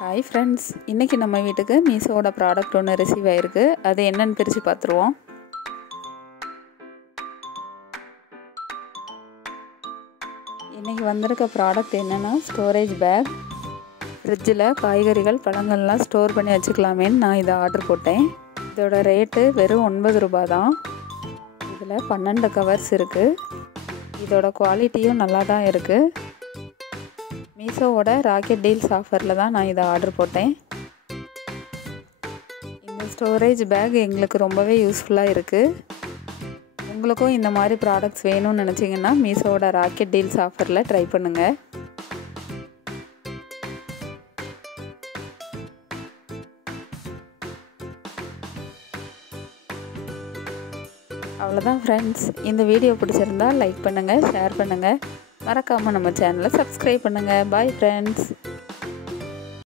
Hi friends, இன்றைக்கி நம்ம வீட்டுக்கு மீஷோவோட ப்ராடக்ட் ஒன்று ரிசீவ் ஆகிருக்கு. அது என்னென்னு பிரித்து பார்த்துருவோம். இன்றைக்கி வந்திருக்க ப்ராடக்ட் என்னென்னா ஸ்டோரேஜ் பேக். ஃப்ரிட்ஜில் காய்கறிகள் பழங்கள்லாம் ஸ்டோர் பண்ணி வச்சுக்கலாமேன்னு நான் இதை ஆர்டர் போட்டேன். இதோட ரேட்டு வெறும் 9 ரூபாய் தான். இதில் 12 கவர்ஸ் இருக்குது. இதோட குவாலிட்டியும் நல்லா தான் இருக்குது. மீஷோவோட ராக்கெட் டீல்ஸ் ஆஃபரில் தான் நான் இதை ஆர்டர் போட்டேன். இந்த ஸ்டோரேஜ் பேக் எங்களுக்கு ரொம்பவே யூஸ்ஃபுல்லாக இருக்குது. உங்களுக்கும் இந்த மாதிரி ப்ராடக்ட்ஸ் வேணும்னு நினச்சிங்கன்னா மீஷோவோட ராக்கெட் டீல்ஸ் ஆஃபரில் ட்ரை பண்ணுங்கள். அவ்வளோதான் ஃப்ரெண்ட்ஸ், இந்த வீடியோ பிடிச்சிருந்தா லைக் பண்ணுங்கள், ஷேர் பண்ணுங்கள், மறக்காமல் நம்ம சேனலை சப்ஸ்கிரைப் பண்ணுங்கள். Bye friends.